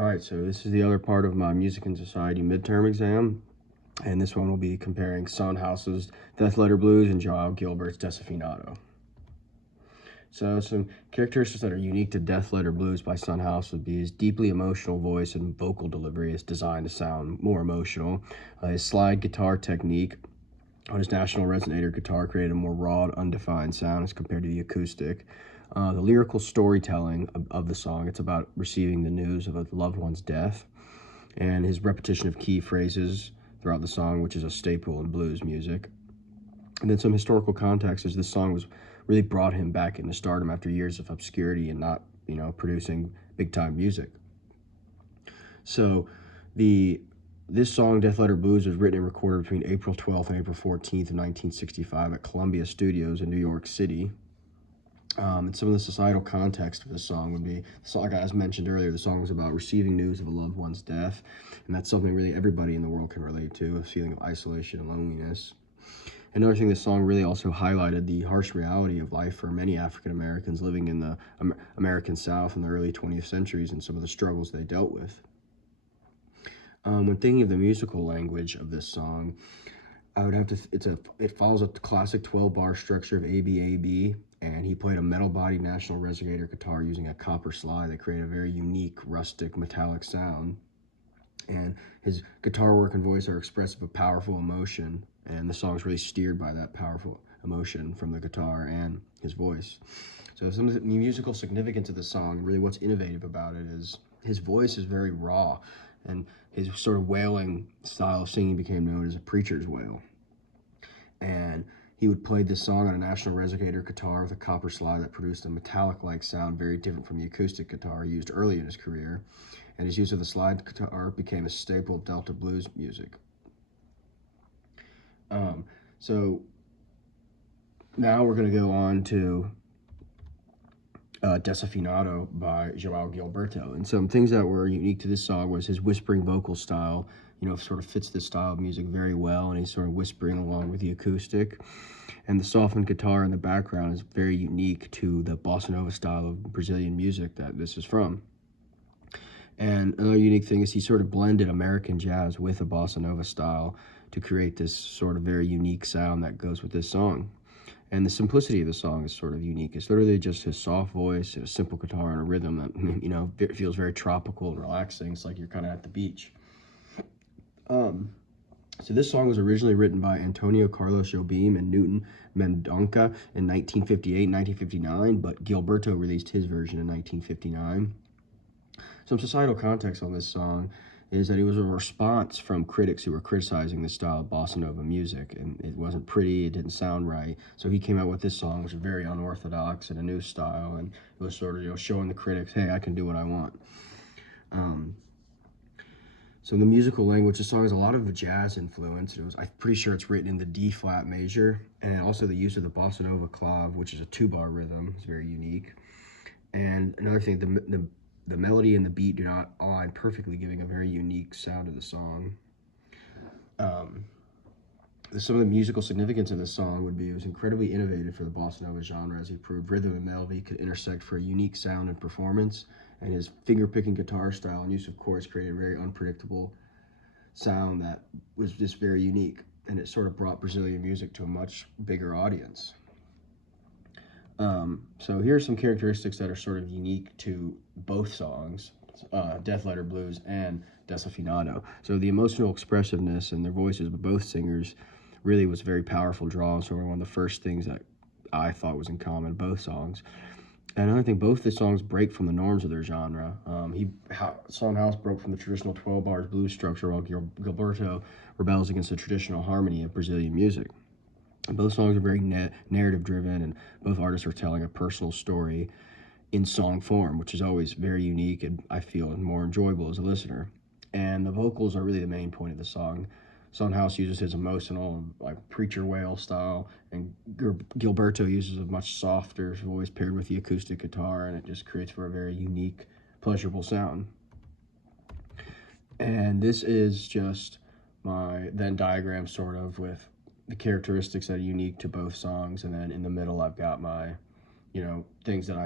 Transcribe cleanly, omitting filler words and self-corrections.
All right, so this is the other part of my Music and Society midterm exam, and this one will be comparing Son House's Death Letter Blues and Joao Gilbert's Desafinado. So some characteristics that are unique to Death Letter Blues by Son House would be his deeply emotional voice and vocal delivery is designed to sound more emotional. His slide guitar technique on his National Resonator guitar created a more raw, undefined sound as compared to the acoustic. The lyrical storytelling of the song, it's about receiving the news of a loved one's death, and his repetition of key phrases throughout the song, which is a staple in blues music. And then some historical context is this song was really brought him back into stardom after years of obscurity and not, producing big-time music. So this song, Death Letter Blues, was written and recorded between April 12th and April 14th of 1965 at Columbia Studios in New York City. And some of the societal context of this song would be, like I mentioned earlier, the song was about receiving news of a loved one's death, and that's something really everybody in the world can relate to, a feeling of isolation and loneliness. Another thing, this song really also highlighted the harsh reality of life for many African Americans living in the American South in the early 20th centuries and some of the struggles they dealt with. When thinking of the musical language of this song, I would have to, it follows a classic 12-bar structure of ABAB, and he played a metal-bodied National Resonator guitar using a copper slide that created a very unique, rustic, metallic sound. And his guitar work and voice are expressive of powerful emotion, and the song's really steered by that powerful emotion from the guitar and his voice. So some of the musical significance of the song, really what's innovative about it is his voice is very raw, and his sort of wailing style of singing became known as a preacher's wail. And he would play this song on a National Resonator guitar with a copper slide that produced a metallic-like sound very different from the acoustic guitar used early in his career. And his use of the slide guitar became a staple of Delta blues music. So now we're going to go on to Desafinado by Joao Gilberto. And some things that were unique to this song was his whispering vocal style, sort of fits this style of music very well, and he's sort of whispering along with the acoustic. And the softened guitar in the background is very unique to the bossa nova style of Brazilian music that this is from. And another unique thing is he sort of blended American jazz with a bossa nova style to create this sort of very unique sound that goes with this song. And the simplicity of the song is sort of unique. It's literally just his soft voice, a simple guitar, and a rhythm that, feels very tropical and relaxing. It's like you're kind of at the beach. So this song was originally written by Antonio Carlos Jobim and Newton Mendonca in 1958-1959, but Gilberto released his version in 1959. Some societal context on this song is that it was a response from critics who were criticizing the style of bossa nova music, and it wasn't pretty, it didn't sound right. So he came out with this song, which was very unorthodox and a new style, and it was sort of, showing the critics, hey, I can do what I want. So the musical language, the song has a lot of jazz influence. I'm pretty sure it's written in the D flat major, and also the use of the bossa nova clave, which is a 2-bar rhythm, is very unique. And another thing, the melody and the beat do not align perfectly, giving a very unique sound to the song. Some of the musical significance of this song would be it was incredibly innovative for the bossa nova genre, as he proved rhythm and melody could intersect for a unique sound and performance, and his finger-picking guitar style and use of chords created a very unpredictable sound that was just very unique, and it sort of brought Brazilian music to a much bigger audience. So here are some characteristics that are sort of unique to both songs, Death Letter Blues and Desafinado. So the emotional expressiveness in their voices of both singers really was a very powerful draw, and sort of one of the first things that I thought was in common in both songs. And another thing, both the songs break from the norms of their genre. Son House broke from the traditional 12 bars blues structure, while Gilberto rebels against the traditional harmony of Brazilian music. Both songs are very narrative driven, and both artists are telling a personal story in song form, which is always very unique and I feel more enjoyable as a listener. And the vocals are really the main point of the song. Son House uses his emotional, like, preacher wail style, and Gilberto uses a much softer voice paired with the acoustic guitar, and it just creates for a very unique, pleasurable sound. And this is just my Venn diagram, sort of, with the characteristics that are unique to both songs, and then in the middle I've got my, things that I